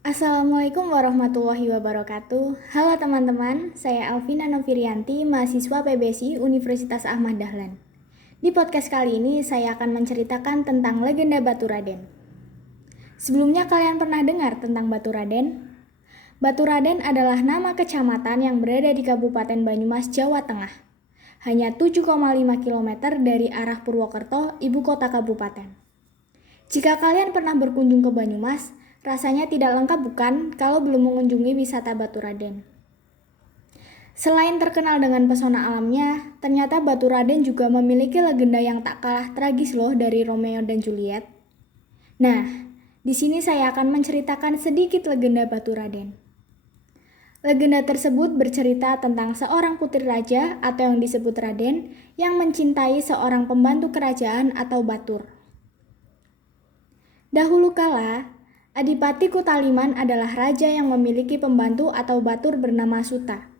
Assalamualaikum warahmatullahi wabarakatuh. Halo teman-teman, saya Alvina Novirianti, mahasiswa PBSI Universitas Ahmad Dahlan. Di podcast kali ini saya akan menceritakan tentang legenda Batu Raden. Sebelumnya kalian pernah dengar tentang Batu Raden? Batu Raden adalah nama kecamatan yang berada di Kabupaten Banyumas, Jawa Tengah. Hanya 7,5 km dari arah Purwokerto, ibu kota kabupaten. Jika kalian pernah berkunjung ke Banyumas, rasanya tidak lengkap bukan kalau belum mengunjungi wisata Batu Raden. Selain terkenal dengan pesona alamnya, ternyata Batu Raden juga memiliki legenda yang tak kalah tragis loh dari Romeo dan Juliet. Nah, di sini saya akan menceritakan sedikit legenda Batu Raden. Legenda tersebut bercerita tentang seorang putri raja atau yang disebut Raden yang mencintai seorang pembantu kerajaan atau batur. Dahulu kala, Adipati Kutaliman adalah raja yang memiliki pembantu atau batur bernama Suta.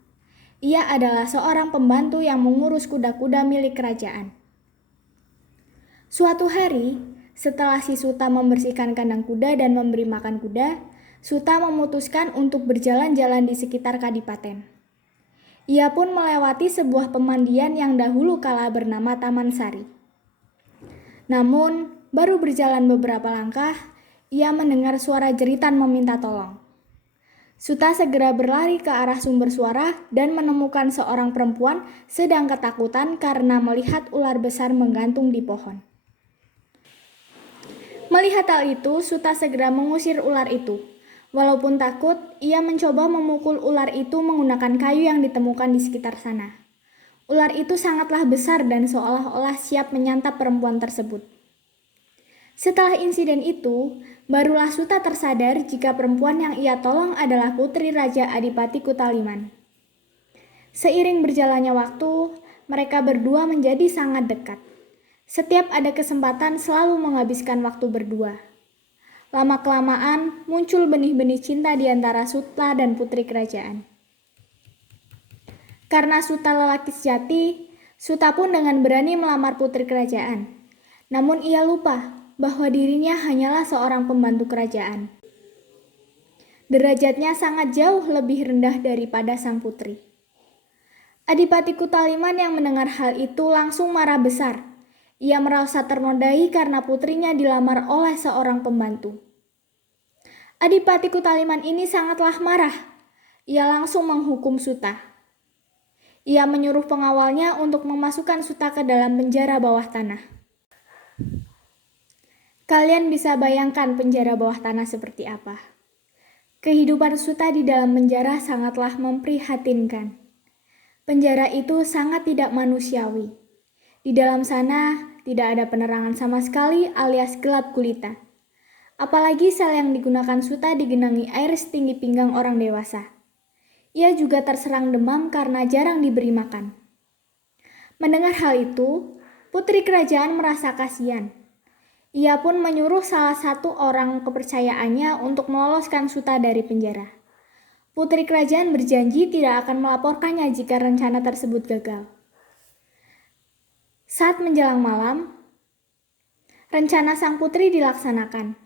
Ia adalah seorang pembantu yang mengurus kuda-kuda milik kerajaan. Suatu hari, setelah si Suta membersihkan kandang kuda dan memberi makan kuda, Suta memutuskan untuk berjalan-jalan di sekitar kadipaten. Ia pun melewati sebuah pemandian yang dahulu kala bernama Taman Sari. Namun, baru berjalan beberapa langkah, ia mendengar suara jeritan meminta tolong. Suta segera berlari ke arah sumber suara dan menemukan seorang perempuan sedang ketakutan karena melihat ular besar menggantung di pohon. Melihat hal itu, Suta segera mengusir ular itu. Walaupun takut, ia mencoba memukul ular itu menggunakan kayu yang ditemukan di sekitar sana. Ular itu sangatlah besar dan seolah-olah siap menyantap perempuan tersebut. Setelah insiden itu, barulah Suta tersadar jika perempuan yang ia tolong adalah putri Raja Adipati Kutaliman. Seiring berjalannya waktu, mereka berdua menjadi sangat dekat. Setiap ada kesempatan selalu menghabiskan waktu berdua. Lama-kelamaan muncul benih-benih cinta di antara Suta dan putri kerajaan. Karena Suta lelaki sejati, Suta pun dengan berani melamar putri kerajaan. Namun ia lupa bahwa dirinya hanyalah seorang pembantu kerajaan. Derajatnya sangat jauh lebih rendah daripada sang putri. Adipati Kutaliman yang mendengar hal itu langsung marah besar. Ia merasa ternodai karena putrinya dilamar oleh seorang pembantu. Adipati Kutaliman ini sangatlah marah. Ia langsung menghukum Suta. Ia menyuruh pengawalnya untuk memasukkan Suta ke dalam penjara bawah tanah. Kalian bisa bayangkan penjara bawah tanah seperti apa. Kehidupan Suta di dalam penjara sangatlah memprihatinkan. Penjara itu sangat tidak manusiawi. Di dalam sana tidak ada penerangan sama sekali alias gelap gulita. Apalagi sel yang digunakan Suta digenangi air setinggi pinggang orang dewasa. Ia juga terserang demam karena jarang diberi makan. Mendengar hal itu, putri kerajaan merasa kasihan. Ia pun menyuruh salah satu orang kepercayaannya untuk meloloskan Suta dari penjara. Putri kerajaan berjanji tidak akan melaporkannya jika rencana tersebut gagal. Saat menjelang malam, rencana sang putri dilaksanakan.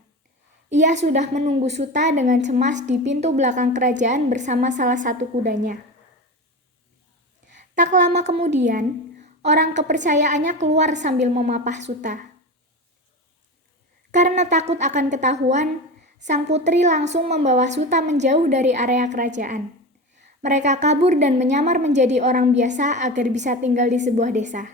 Ia sudah menunggu Suta dengan cemas di pintu belakang kerajaan bersama salah satu kudanya. Tak lama kemudian, orang kepercayaannya keluar sambil memapah Suta. Karena takut akan ketahuan, sang putri langsung membawa Suta menjauh dari area kerajaan. Mereka kabur dan menyamar menjadi orang biasa agar bisa tinggal di sebuah desa.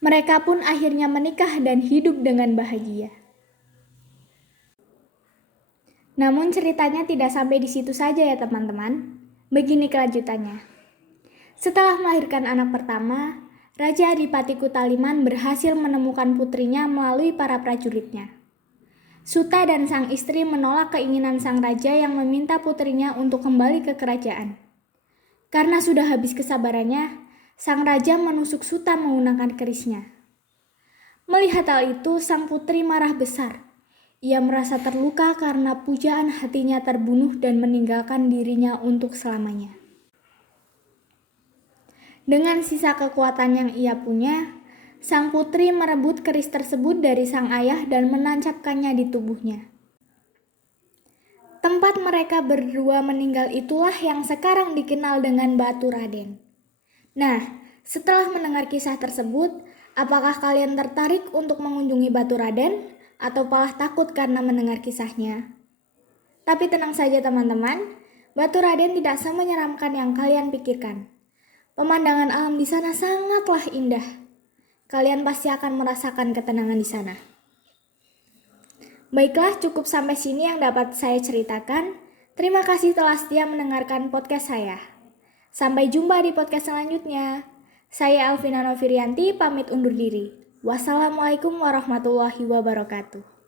Mereka pun akhirnya menikah dan hidup dengan bahagia. Namun ceritanya tidak sampai di situ saja ya teman-teman. Begini kelanjutannya. Setelah melahirkan anak pertama, Raja Adipati Kutaliman berhasil menemukan putrinya melalui para prajuritnya. Suta dan sang istri menolak keinginan sang raja yang meminta putrinya untuk kembali ke kerajaan. Karena sudah habis kesabarannya, sang raja menusuk Suta menggunakan kerisnya. Melihat hal itu, sang putri marah besar. Ia merasa terluka karena pujaan hatinya terbunuh dan meninggalkan dirinya untuk selamanya. Dengan sisa kekuatan yang ia punya, sang putri merebut keris tersebut dari sang ayah dan menancapkannya di tubuhnya. Tempat mereka berdua meninggal itulah yang sekarang dikenal dengan Batu Raden. Nah, setelah mendengar kisah tersebut, apakah kalian tertarik untuk mengunjungi Batu Raden atau malah takut karena mendengar kisahnya? Tapi tenang saja teman-teman, Batu Raden tidak semenyeramkan yang kalian pikirkan. Pemandangan alam di sana sangatlah indah. Kalian pasti akan merasakan ketenangan di sana. Baiklah, cukup sampai sini yang dapat saya ceritakan. Terima kasih telah setia mendengarkan podcast saya. Sampai jumpa di podcast selanjutnya. Saya Alvina Novirianti, pamit undur diri. Wassalamualaikum warahmatullahi wabarakatuh.